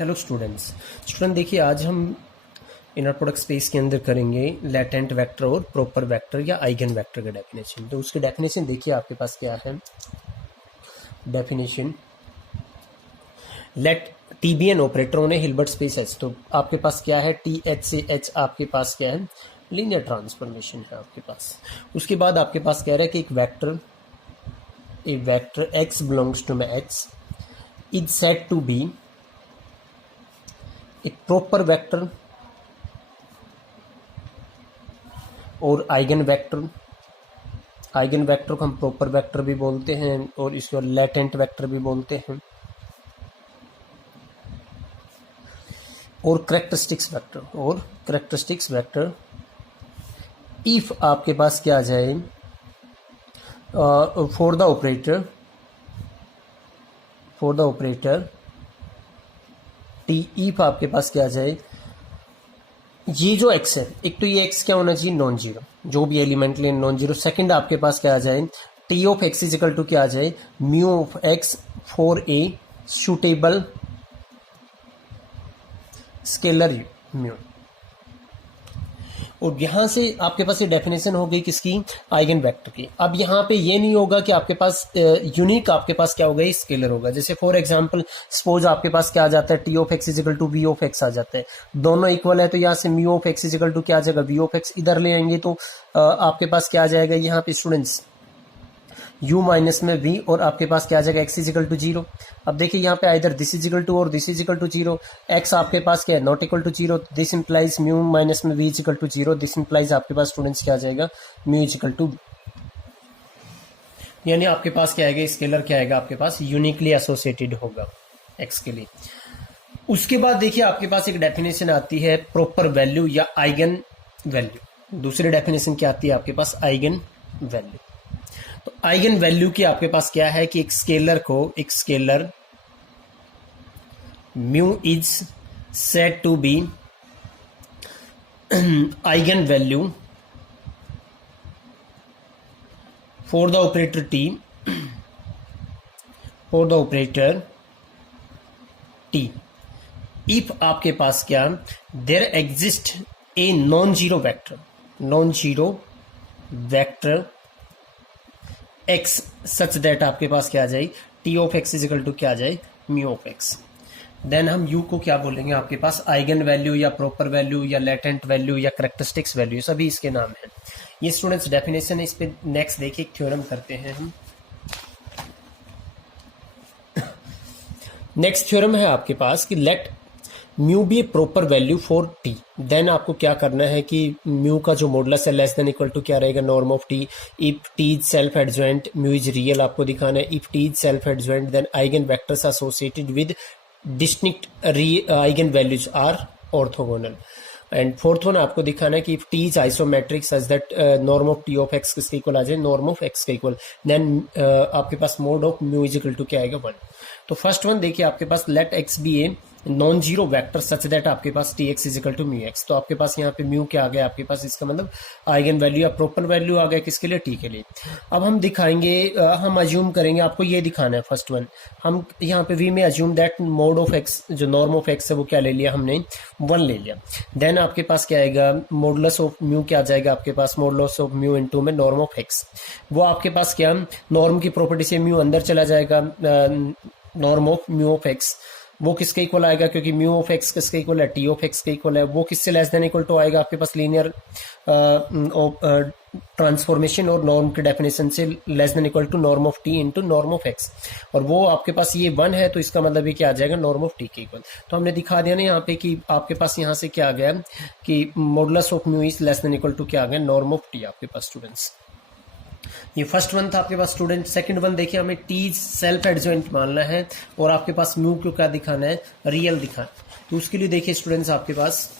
Hello student देखिए आज हम इनर प्रोडक्ट स्पेस के अंदर करेंगे लैटेंट वेक्टर और प्रॉपर वेक्टर या आइगन वेक्टर का डेफिनेशन। तो उसकी डेफिनेशन देखिए आपके पास क्या है। Definition, let T be an operator on a Hilbert space H. तो आपके पास क्या है, टी एच से एच आपके पास क्या है, लीनियर ट्रांसफॉर्मेशन है आपके पास। उसके बाद आपके पास कह रहा है कि एक वेक्टर एक्स बिलोंग्स टू में X is said to be एक प्रॉपर वेक्टर और आइगन वेक्टर को हम प्रॉपर वेक्टर भी बोलते हैं और इसको लैटेंट वेक्टर भी बोलते हैं, और करेक्टरिस्टिक्स वेक्टर इफ आपके पास क्या आ जाए for the operator T, if आपके पास क्या आ जाए, ये जो एक्स है, एक तो ये एक्स क्या होना चाहिए, नॉन जीरो, जो भी एलिमेंट ले नॉन जीरो। सेकंड आपके पास क्या आ जाए, T of X is equal to क्या आ जाए, mu of X for a suitable scalar mu. और यहां से आपके पास ये डेफिनेशन हो गई किसकी, आइगन वेक्टर की। अब यहां पे ये नहीं होगा कि आपके पास यूनिक आपके पास क्या होगा, स्केलर होगा। जैसे फॉर एग्जांपल सपोज आपके पास क्या आ जाता है, T of X is equal to V of X आ जाता है, दोनों इक्वल है तो यहाँ से mu of X is equal to क्या आ जाएगा, वी ऑफ एक्स। इधर ले आएंगे तो आपके पास क्या आ जाएगा यहाँ पे स्टूडेंट्स, u माइनस में v, और आपके पास क्या आ जाएगा x इजिकल टू जीरो। अब देखिए यहाँ पे इधर दिस इजिकल टू और this is equal to zero, x आपके पास क्या है, not equal to zero, this implies mu minus में v is equal to zero, this implies आपके पास स्टूडेंट्स क्या आ जाएगा, म्यू इजिकल टू, यानी आपके पास क्या आएगा, स्केलर क्या आएगा आपके पास, यूनिकली एसोसिएटेड होगा x के लिए। उसके बाद देखिए आपके पास एक डेफिनेशन आती है प्रॉपर वैल्यू या आइगन वैल्यू। दूसरी डेफिनेशन क्या आती है आपके पास, आइगन वैल्यू। तो आइगन वैल्यू की आपके पास क्या है कि एक scalar mu is said to be eigen value for the operator T if आपके पास क्या, there exist a non zero vector x such that आपके पास क्या आ जाए, T of X is equal to क्या आ जाए, म्यू ऑफ एक्स। देन हम u को क्या बोलेंगे आपके पास, आइगन वैल्यू या प्रॉपर वैल्यू या लेटेंट वैल्यू या करेक्टरिस्टिक्स वैल्यू, सभी इसके नाम हैं। ये स्टूडेंट्स डेफिनेशन है। इस पे नेक्स्ट देखिए एक थ्योरम करते हैं हम। नेक्स्ट थ्योरम है आपके पास कि let mu be a proper value for T. Then आपको क्या करना है कि म्यू का जो मॉडुलस है लेस देन इक्वल टू क्या रहेगा, norm of T. If T is self adjoint, mu is real आपको दिखाना है। If T is self adjoint then eigen vectors associated with distinct eigen values are orthogonal. And fourth one आपको दिखाना है कि if T is isometric such that norm of T of X किसके equal आ जाए, नॉर्म ऑफ एक्स के equal. Then आपके पास mod of mu is equal to क्या आएगा, 1। तो फर्स्ट वन देखिए आपके पास, let X be a non zero vector such that आपके पास T X is equal to mu X. तो आपके पास यहाँ पे म्यू क्या आ गया आपके पास, इसका मतलब आइगन वैल्यू या प्रॉपर वैल्यू आ गया किसके लिए, टी के लिए। अब हम दिखाएंगे, हम अज्यूम करेंगे, आपको ये दिखाना है फर्स्ट वन। हम यहाँ पे वी में assume that mode of x, जो नॉर्म ऑफ एक्स है वो क्या ले लिया हमने, 1 ले लिया। देन आपके पास क्या आएगा, मॉडुलस ऑफ म्यू क्या आ जाएगा आपके पास, मॉडुलस ऑफ म्यू इनटू में नॉर्म ऑफ एक्स। वो आपके पास क्या, नॉर्म की प्रॉपर्टी से म्यू अंदर चला जाएगा, norm of mu of X वो किसके इक्वल आएगा, क्योंकि म्यू ऑफ एक्स किसके इक्वल है, टी ऑफ एक्स के इक्वल है। वो किससे लेस देन इक्वल टू आएगा आपके पास, लीनियर ट्रांसफॉर्मेशन और नॉर्म के डेफिनेशन से less than equal to norm of T into norm of X. और वो आपके पास ये 1 है तो इसका मतलब ये क्या आ जाएगा, नॉर्म ऑफ टी के इक्वल। तो हमने दिखा दिया ना यहाँ पे कि आपके पास यहाँ से क्या आ गया कि modulus of mu is less than equal to क्या आ गया, नॉर्म ऑफ टी आपके पास स्टूडेंट्स। ये फर्स्ट वन था आपके पास स्टूडेंट। सेकंड वन देखिए, हमें टी सेल्फ एडजॉइंट मानना है और आपके पास म्यू को क्या दिखाना है, रियल दिखाना। तो उसके लिए देखिए स्टूडेंट्स आपके पास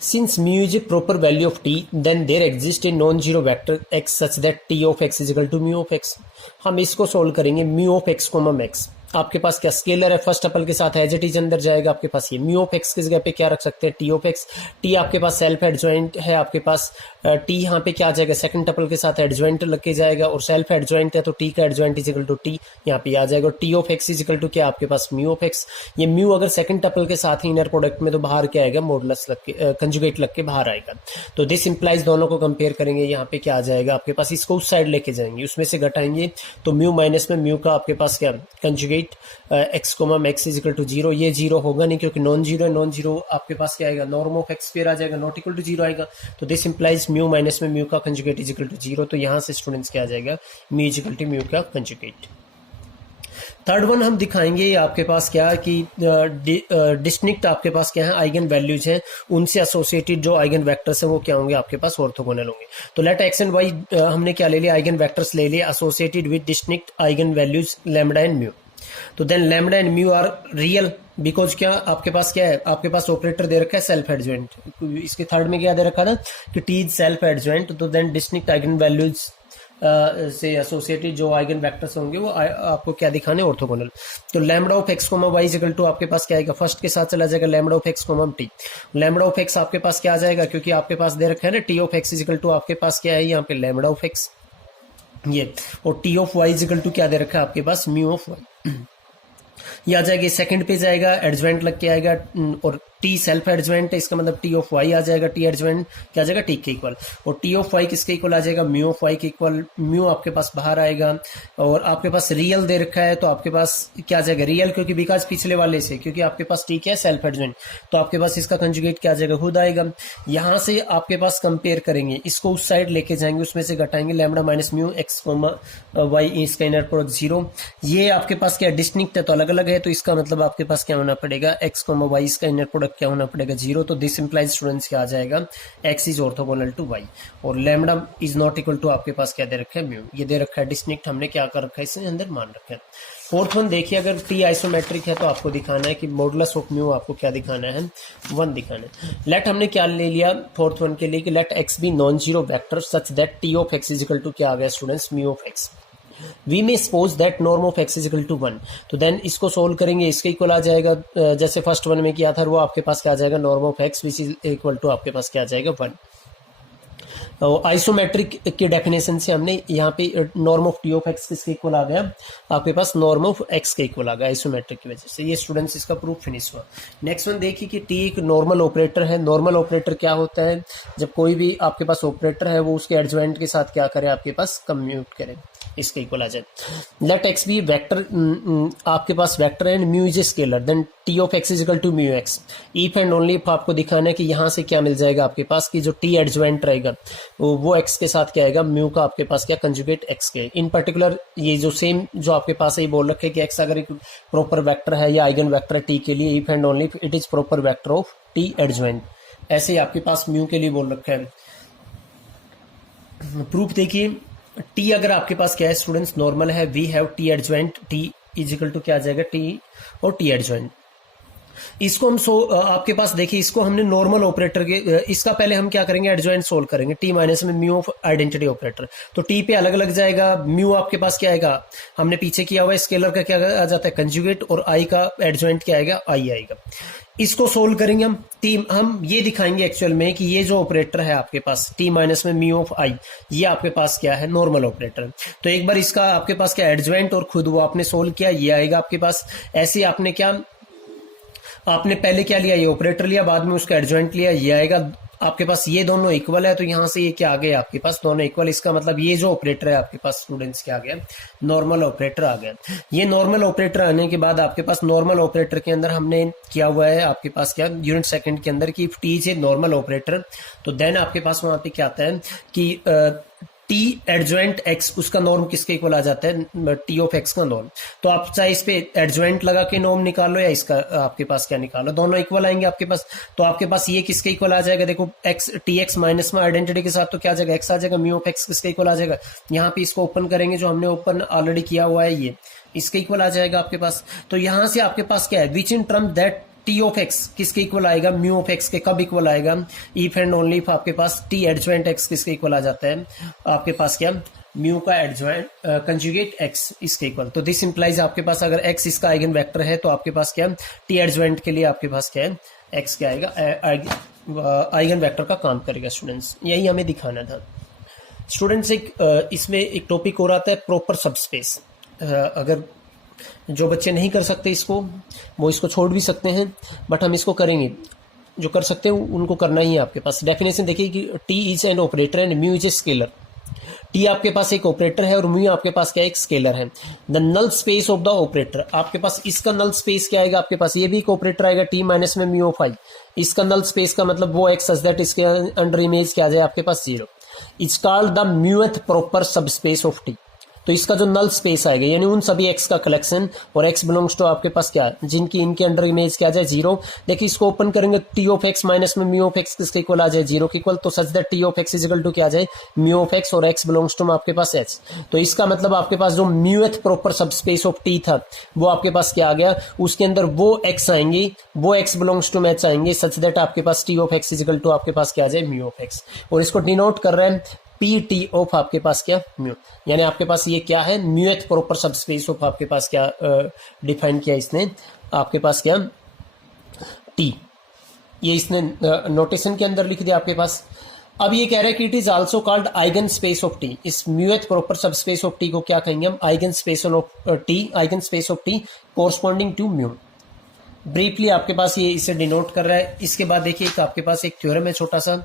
since mu is a proper value of T then there exist a non zero vector X such that T of X is equal to mu of X. हम इसको सोल्व करेंगे, mu of X comma X आपके पास क्या scalar है, first tuple के साथ as it is अंदर जाएगा आपके पास। ये म्यू ऑफ एक्स की जगह पे क्या रख सकते हैं, टी ऑफ एक्स। टी आपके पास सेल्फ एडजॉइंट है आपके पास टी यहाँ पे क्या आ जाएगा, सेकंड टपल के साथ एडजॉइंट लग के जाएगा, और सेल्फ एडजॉइंट है तो टी का adjoint is equal to T यहाँ पे आ जाएगा, और T of X is equal to क्या आपके पास म्यू ऑफ एक्स। ये म्यू अगर सेकंड टपल के साथ ही इनर प्रोडक्ट में तो बाहर क्या आएगा, मॉडुलस लग के कंजुगेट लग के बाहर आएगा। तो दिस इंप्लाइज दोनों को कंपेयर करेंगे, यहाँ पे क्या आ जाएगा आपके पास, इसको उस साइड लेके जाएंगे, उसमें से घटाएंगे तो म्यू माइनस में म्यू का आपके पास क्या conjugate X comma X is equal to zero. ये जीरो होगा नहीं क्योंकि नॉन जीरो है, नॉन जीरो आपके पास क्या आएगा, नॉर्म ऑफ एक्स स्क्वायर आ जाएगा, नॉट इक्वल टू जीरो आएगा। तो दिस इंप्लाइज म्यू माइनस में म्यू का conjugate is equal to zero. तो यहाँ से स्टूडेंट्स क्या आ जाएगा, mu is equal to mu का कंजुगेट। थर्ड वन हम दिखाएंगे आपके पास क्या कि डिस्टिंक्ट आपके पास क्या है, आइगन वैल्यूज हैं, उनसे एसोसिएटेड जो आइगन वेक्टर्स हैं वो क्या होंगे आपके पास, ऑर्थोगोनल होंगे। तो लेट एक्स एंड वाई हमने क्या ले लिया, आइगन वेक्टर्स ले लिए associated with distinct eigen values lambda and mu. तो then lambda and mu are real because क्या आपके पास क्या है, आपके पास ऑपरेटर दे रखा है सेल्फ एडजॉइंट। इसके थर्ड में क्या दे रखा था कि टी इज सेल्फ एडजॉइंट। तो देन डिस्टिंक्ट आइगन वैल्यूज से एसोसिएटेड जो आइगन वेक्टर्स होंगे वो आपको क्या दिखाने, ऑर्थोगोनल। तो lambda of X comma Y equal to आपके पास क्या आएगा, फर्स्ट के साथ चला जाएगा lambda of X comma T. Lambda of X आपके पास क्या आ जाएगा, क्योंकि आपके पास दे रखा है ना T of X equal to आपके पास क्या है यहाँ पे लैम्डा ऑफ एक्स ये, और T of Y equal to क्या दे रखा है आपके पास म्यू ऑफ वाई। ये आ जाएगा, सेकंड पे जाएगा एडजॉइंट लग के आएगा, और टी सेल्फ एडजॉइंट है, इसका मतलब टी ऑफ वाई आ जाएगा, टी एडजॉइंट क्या आ जाएगा टी के इक्वल, और टी ऑफ वाई किसके इक्वल आ जाएगा, म्यू ऑफ वाई के इक्वल। म्यू आपके पास बाहर आएगा, और आपके पास रियल दे रखा है तो आपके पास क्या आ जाएगा रियल, क्योंकि बिकॉज पिछले वाले से, क्योंकि आपके पास टी क्या है सेल्फ एडजॉइंट, तो आपके पास इसका कंजुगेट क्या आ जाएगा, खुद आएगा। यहां से आपके पास कंपेयर करेंगे, इसको उस साइड लेके जाएंगे, उसमें से घटाएंगे lambda minus mu X comma Y, इसका इनर प्रोडक्ट जीरो। ये आपके पास क्या डिस्टिंक्ट है तो अलग अलग है, तो इसका मतलब आपके पास क्या होना पड़ेगा, एक्स कोमा वाई, इसका इनर प्रोडक्ट क्या होना पड़ेगा, जीरो। तो दिस इंप्लाइज स्टूडेंट्स क्या आ जाएगा, X is orthogonal to Y, और lambda is not equal to आपके पास क्या दे रखा है, म्यू। ये दे रखा है डिस्टिंक्ट, हमने क्या कर रखा है इसके अंदर मान रखा है। फोर्थ वन देखिए, अगर टी आइसोमेट्रिक है तो आपको दिखाना है कि मॉडुलस ऑफ म्यू आपको क्या दिखाना है, 1 दिखाना है। लेट हमने क्या ले लिया फोर्थ वन के लिए कि let X be non zero vector such that T of X is equal to क्या आ गया students, mu of X. We may suppose that norm of X is equal to 1। तो देन इसको solve करेंगे, इसके इक्वल आ जाएगा, जैसे first one में किया था वो आपके पास क्या आ जाएगा, norm of X which is equal to आपके पास क्या आ जाएगा 1। आइसोमेट्रिक की डेफिनेशन से हमने यहाँ पे norm of T of X किसके इक्वल आ गया, आपके पास नॉर्म ऑफ एक्स के इक्वल आ गया आइसोमेट्रिक की वजह से। ये स्टूडेंट्स इसका प्रूफ फिनिश हुआ। नेक्स्ट वन देखिए कि टी एक नॉर्मल ऑपरेटर है। नॉर्मल ऑपरेटर क्या होता है, जब कोई भी आपके पास ऑपरेटर है वो उसके एडजॉइंट के साथ क्या करे, आपके पास कम्यूट करे, इसके इक्वल आ जाए। लेट एक्स बी वेक्टर, आपके पास vector and mu is scalar, then T of X is equal to mu X. If and only if आपको दिखाना है कि यहाँ से क्या मिल जाएगा आपके पास कि जो टी एडजॉइंट रहेगा वो एक्स के साथ क्या आएगा, म्यू का आपके पास क्या कंजुगेट एक्स के। इन पर्टिकुलर ये जो सेम जो आपके पास है बोल रखे कि एक्स अगर एक प्रॉपर वेक्टर है या आइगन वेक्टर है टी के लिए, if and only it is proper vector of T adjoint, ऐसे ही आपके पास म्यू के लिए बोल रखा है। प्रूफ देखिए, टी अगर आपके पास क्या है स्टूडेंट्स नॉर्मल है, we have T adjoint, T is equal to क्या आ जाएगा, टी और टी एडजॉइंट। इसको हम आपके पास देखिए, इसको हमने नॉर्मल ऑपरेटर के, इसका पहले हम क्या करेंगे, एडजॉइंट सोल्व करेंगे, टी माइनस में म्यू ऑफ आइडेंटिटी ऑपरेटर। तो टी पे अलग अलग जाएगा, म्यू आपके पास क्या आएगा, हमने पीछे किया हुआ है स्केलर का क्या आ जाता है कंजुगेट, और आई का एडजॉइंट क्या आएगा, आई आएगा। इसको सोल्व करेंगे हम ये दिखाएंगे एक्चुअल में कि ये जो ऑपरेटर है आपके पास टी माइनस में म्यू ऑफ आई, ये आपके पास क्या है, नॉर्मल ऑपरेटर। तो एक बार इसका आपके पास क्या एडजॉइंट और खुद वो आपने सोल्व किया, ये आएगा आपके पास। ऐसे आपने क्या, आपने पहले क्या लिया, ये ऑपरेटर लिया, बाद में उसका एडजॉइंट लिया, ये आएगा आपके पास। ये दोनों इक्वल है तो यहां से ये क्या आ गया आपके पास, दोनों इक्वल। इसका मतलब ये जो ऑपरेटर है आपके पास स्टूडेंट्स क्या आ गया, नॉर्मल ऑपरेटर आ गया। ये नॉर्मल ऑपरेटर आने के बाद आपके पास नॉर्मल ऑपरेटर के अंदर हमने किया हुआ है आपके पास क्या, यूनिट सेकंड के अंदर की T is a normal operator, तो देन आपके पास वहां पे क्या आता है कि टी एडजॉइंट एक्स, उसका नॉर्म किसके इक्वल आ जाता है, टी ऑफ एक्स का नॉर्म। तो आप चाहे इस पे एडजॉइंट लगा के नॉर्म निकालो या इसका आपके पास क्या निकालो, दोनों इक्वल आएंगे आपके पास। तो आपके पास ये किसके इक्वल आ जाएगा, देखो एक्स टी एक्स माइनस में आइडेंटिटी के साथ तो क्या आ जाएगा, एक्स आ जाएगा, म्यू ऑफ एक्स किसके इक्वल आ जाएगा, यहाँ पे इसको ओपन करेंगे, जो हमने ओपन ऑलरेडी किया हुआ है ये इसके इक्वल आ जाएगा आपके पास। तो यहां से आपके पास क्या है, which in term that T of X किसके इक्वल आएगा, म्यू ऑफ एक्स के कब इक्वल आएगा, इफ एंड ओनली इफ आपके पास टी एडजॉइंट एक्स किसके इक्वल आ जाता है, आपके पास क्या म्यू का एडजॉइंट कंजुगेट एक्स इसके इक्वल। तो दिस इंप्लाइज आपके पास अगर एक्स इसका आइगन वेक्टर है तो आपके पास क्या टी एडजॉइंट के लिए आपके पास क्या है, एक्स क्या आएगा आइगन वेक्टर का काम करेगा स्टूडेंट्स, यही हमें दिखाना था स्टूडेंट्स। इसमें एक टॉपिक और आता है प्रॉपर सबस्पेस। अगर जो बच्चे नहीं कर सकते इसको, वो इसको छोड़ भी सकते हैं, बट हम इसको करेंगे। जो कर सकते हैं उनको करना ही है। आपके पास डेफिनेशन देखिए कि T is an operator and mu is a scalar. T आपके पास एक ऑपरेटर है और म्यू आपके पास क्या एक स्केलर है। The null space of the operator, आपके पास इसका नल स्पेस क्या आएगा, आपके पास ये भी एक ऑपरेटर आएगा टी माइनस में म्यू ऑफ आई। इसका नल स्पेस का मतलब वो एक्स सच दैट इसके अंडर इमेज क्या आ जाए आपके पास 0। It's called the म्यूथ proper subspace of T. तो इसका जो नल स्पेस आएगा यानी उन सभी एक्स का कलेक्शन, और एक्स बिलोंग्स टू आपके पास क्या है जिनकी इनके अंडर इमेज क्या आ जाए 0। देखिए इसको ओपन करेंगे, टी ऑफ एक्स माइनस में म्यू ऑफ एक्स किसके इक्वल आ जाए 0 के इक्वल। तो such that T of X is equal to क्या आ जाए म्यू ऑफ एक्स, और एक्स बिलोंग्स टू आपके पास एच। तो इसका मतलब आपके पास जो muth proper subspace of T था वो आपके पास क्या आ गया, उसके अंदर वो एक्स आएंगे, वो एक्स बिलोंग्स टू मैच आएंगे सच दैट आपके पास T of X is equal to आपके पास क्या आ जाए म्यू ऑफ एक्स। और इसको डिनोट कर रहे हैं पी टी ऑफ आपके पास क्या म्यू, यानी आपके पास ये क्या है म्यूथ प्रॉपर सब स्पेस ऑफ आपके पास क्या डिफाइन किया इसने आपके पास क्या टी, ये इसने नोटेशन के अंदर लिख दिया आपके पास। अब ये कह रहा है कि it is also called eigenspace of T. इस muth proper subspace of T को क्या कहेंगे हम, eigenspace of T, eigenspace of T corresponding to mu. Briefly आपके पास ये इसे डिनोट कर रहा है। इसके बाद देखिए आपके पास एक थ्योरम है छोटा सा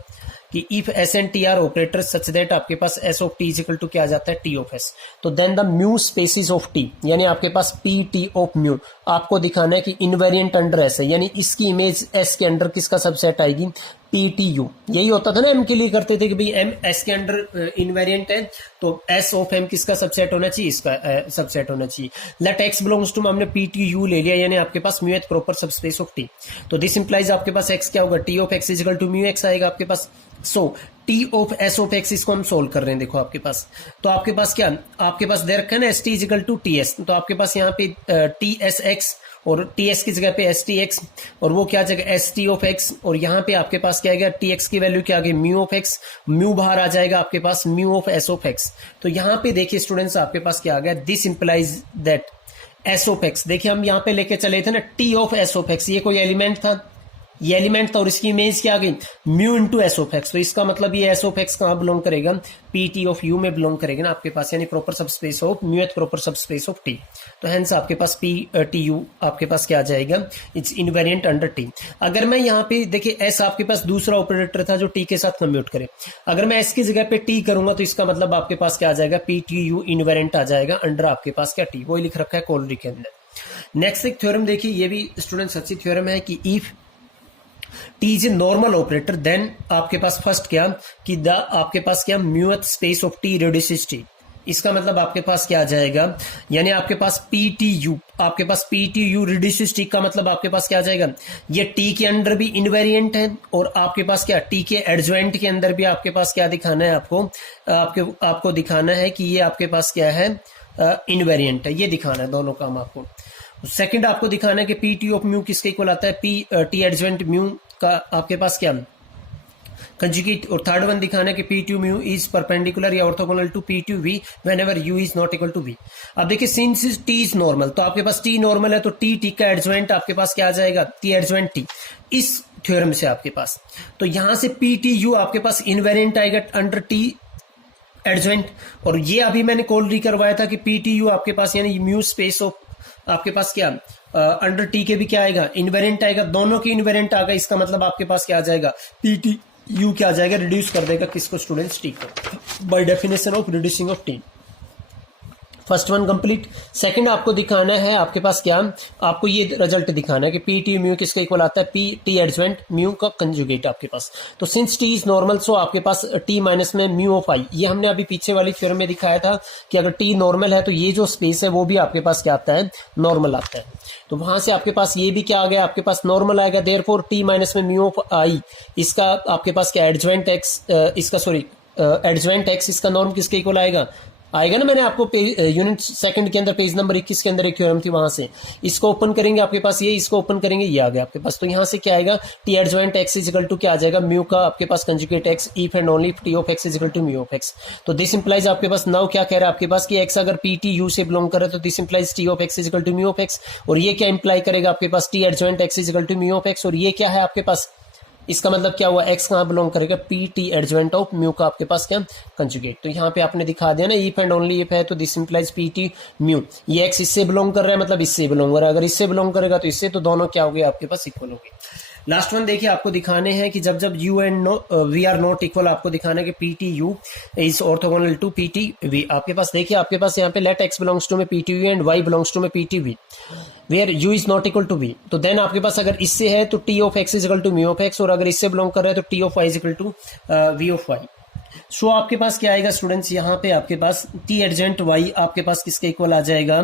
कि if S and T are operator such that आपके पास S of T is equal to क्या आ जाता है टी ऑफ एस। तो then the mu spaces of T, यानी आपके पास पी टी ऑफ म्यू आपको दिखाना है कि इनवेरिएंट अंडर एस है, यानी इसकी इमेज एस के अंडर किसका सबसेट आएगी पी टी यू। यही होता था ना एम के लिए करते थे कि भाई एम एस के अंडर इनवेरिएंट है तो एस ऑफ एम किसका सबसेट होना चाहिए, इसका सबसेट होना चाहिए। लेट एक्स बिलोंग्स टू हमने पी टी यू ले लिया, यानी आपके पास म्यूथ प्रॉपर सबस्पेस ऑफ टी। तो दिस इंप्लाइज आपके पास एक्स क्या होगा T of X is equal to mu X आएगा आपके पास। So T of S of X इसको हम सोल्व कर रहे हैं देखो आपके पास। तो आपके पास क्या आपके पास दे रखा है ना S T is equal to T S. तो आपके पास यहाँ पे टी एस एक्स और टी एस की जगह पे एस टी एक्स, और वो क्या जगह एस टी ऑफ एक्स, और यहाँ पे आपके पास क्या आएगा टी एक्स की वैल्यू क्या आ गई म्यू ऑफ एक्स, म्यू बाहर आ जाएगा आपके पास mu of S of X. तो यहाँ पे देखिए स्टूडेंट्स आपके पास क्या आ गया this implies that S of x. देखिए हम यहाँ पे लेके चले थे ना T of S of X, ये कोई एलिमेंट था, ये एलिमेंट था और इसकी इमेज क्या आ गई mu into S of X. तो इसका मतलब ये एस ऑफ एक्स कहाँ बिलोंग करेगा पी टी ऑफ यू में बिलोंग करेगा ना आपके पास, यानी proper subspace of म्यूथ proper subspace of T. तो हेंस आपके पास पी टी यू आपके पास क्या आ जाएगा इट्स इनवेरिएंट अंडर टी। अगर मैं यहाँ पे देखिए एस आपके पास दूसरा ऑपरेटर था जो टी के साथ कम्यूट करे, अगर मैं एस की जगह पे टी करूंगा तो इसका मतलब आपके पास क्या आ जाएगा पी टी यू इनवेरिएंट आ जाएगा अंडर आपके पास क्या टी, वही लिख रखा है कोलरी के अंदर। नेक्स्ट एक थ्योरम देखिए, ये भी स्टूडेंट्स अच्छी थ्योरम है कि if T is a normal operator then आपके पास फर्स्ट क्या कि द आपके पास क्या म्यूथ space of T reduces T. इसका मतलब आपके पास क्या आ जाएगा, यानी आपके पास पी टी यू, आपके पास P T U reduces T का मतलब आपके पास क्या आ जाएगा ये टी के अंदर भी इनवेरिएंट है, और आपके पास क्या टी के एडजॉइंट के अंदर भी आपके पास क्या दिखाना है आपको दिखाना है कि ये आपके पास क्या है इनवेरिएंट है, ये दिखाना है दोनों काम आपको। सेकंड आपको दिखाना है कि पी टी ऑफ म्यू किसके इक्वल आता है पी टी एडजॉइंट म्यू का आपके पास क्या कंजुगेट। और थर्ड वन दिखाना है कि P to mu is perpendicular या orthogonal to P to V whenever U is not equal to V. अब देखिए सिंस टी इज नॉर्मल, तो आपके पास टी नॉर्मल है तो टी का एडजॉइंट आपके पास क्या आ जाएगा टी एडजॉइंट टी इस थ्योरम से आपके पास। तो यहां से पी टी यू आपके पास इनवेरिएंट आएगा अंडर टी एडजॉइंट, और ये अभी मैंने कॉल करवाया था कि पी टी यू आपके पास यानी म्यू स्पेस ऑफ आपके पास क्या अंडर टी के भी क्या आएगा इनवेरिएंट आएगा, दोनों के इनवेरिएंट आ गए। इसका मतलब आपके पास क्या आ जाएगा पी टी यू क्या आ जाएगा रिड्यूस कर देगा किसको स्टूडेंट्स टी को, by definition of reducing of T. First one complete. Second आपको दिखाना है आपके पास क्या आपको ये रिजल्ट दिखाना है कि पी टी म्यू किसके इक्वल आता है पी टी एडजॉइंट म्यू का कंजुगेट आपके पास। तो since T is normal so आपके पास टी माइनस में म्यू ऑफ आई, ये हमने अभी पीछे वाली थ्योरम में दिखाया था कि अगर टी नॉर्मल है तो ये जो स्पेस है वो भी आपके पास क्या आता है नॉर्मल आता है। तो वहां से आपके पास ये भी क्या आ गया आपके पास नॉर्मल आएगा, देयरफॉर टी माइनस में म्यू ऑफ आई इसका आपके पास क्या एडजॉइंट एक्स इसका सॉरी एडजॉइंट एक्स इसका नॉर्म किसके इक्वल आएगा ना, मैंने आपको यूनिट सेकंड के अंदर पेज नंबर 21 के अंदर एक थ्योरम थी, वहां से इसको ओपन करेंगे आपके पास ये, इसको ओपन करेंगे ये आ गया आपके पास। तो यहां से क्या आएगा T adjoint X is equal to क्या आ जाएगा म्यू का आपके पास conjugate X if and only T of X is equal to mu of X. तो दिस इंप्लाइज आपके पास नाउ क्या कह रहा है आपके पास कि एक्स अगर पी टी यू से बिलोंग करे तो this implies T of X is equal to mu of X, और ये क्या इंप्लाई करेगा आपके पास T adjoint X is equal to mu of X, और ये क्या है आपके पास इसका मतलब क्या हुआ, x कहाँ बिलोंग करेगा, P T adjoint of mu का आपके पास क्या कंजुगेट। तो यहाँ पे आपने दिखा दिया ना, इफ एंड ओनली इफ है तो this implies P T mu, ये x इससे बिलोंग कर रहा है मतलब इससे बिलोंग कर रहा है, अगर इससे बिलोंग करेगा तो इससे, तो दोनों क्या हो गए आपके पास इक्वल हो गए। लास्ट वन देखिए, आपको दिखाने हैं कि जब जब U and V are not equal, आपको दिखाना है कि P T U is orthogonal to P T V. आपके पास देखिए, आपके पास यहाँ पे लेट एक्स बिलोंग्स टू में P T U and Y belongs to में P T V, where U is not equal to V. तो देन आपके पास अगर इससे है तो T of X is equal to mu of X, और अगर इससे बिलोंग कर रहा है तो T of Y is equal to V of Y. So आपके पास क्या आएगा स्टूडेंट्स, यहाँ पे आपके पास टी एडजेंट वाई आपके पास किसके इक्वल आ जाएगा,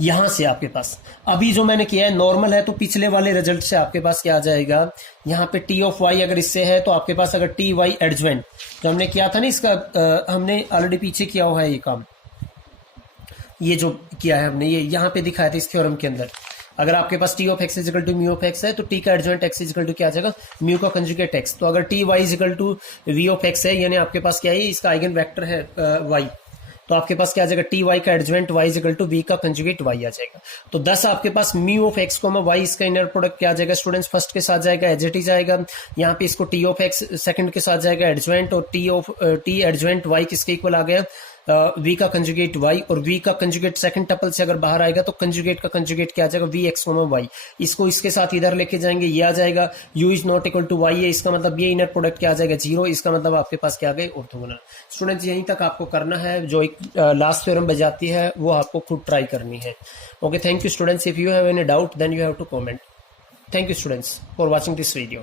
यहां से आपके पास अभी जो मैंने किया है नॉर्मल है, तो पिछले वाले रिजल्ट से आपके पास क्या आ जाएगा, यहाँ पे टी ऑफ वाई अगर इससे है तो आपके पास अगर टी वाई एडजॉइंट, जो हमने किया था ना इसका हमने ऑलरेडी पीछे किया हुआ है ये काम, ये जो किया है हमने, ये यहाँ पे दिखाया था इस थ्योरम के अंदर। अगर आपके पास T of X is equal to mu of X है तो टी का एडजॉइंट एक्स इजिकल टू क्या आ जाएगा, म्यू का कंजुगेट एक्स। तो अगर T Y is equal to V of X है, यानी आपके पास क्या है, इसका आइगन वेक्टर है वाई, तो आपके पास क्या आ जाएगा, टी वाई का adjoint Y is equal to V का कंजुगेट वाई आ जाएगा। तो 10 आपके पास mu of X comma Y, इसका इनर प्रोडक्ट क्या आ जाएगा स्टूडेंट्स, फर्स्ट के साथ जाएगा एज इट इज आएगा, यहाँ पे इसको टी ऑफ एक्स सेकंड के साथ जाएगा एडजॉइंट, और टी एडजॉइंट वाई किसके इक्वल आ गया, वी का कंजुगेट वाई, और वी का कंजुगेट सेकंड टपल से अगर बाहर आएगा तो कंजुगेट का कंजुगेट क्या आ जाएगा, वी एक्स कोमा वाई। इसको इसके साथ इधर लेके जाएंगे, ये आ जाएगा U is not equal to Y है, इसका मतलब ये इनर प्रोडक्ट क्या आ जाएगा, जीरो, इसका मतलब आपके पास क्या आ गए ऑर्थोगोनल। स्टूडेंट्स यहीं तक आपको करना है, जो एक लास्ट थ्योरम बजाती है वो आपको खुद ट्राई करनी है। Okay, thank you students, if you have any doubt then you have to comment. Thank you students for watching this video.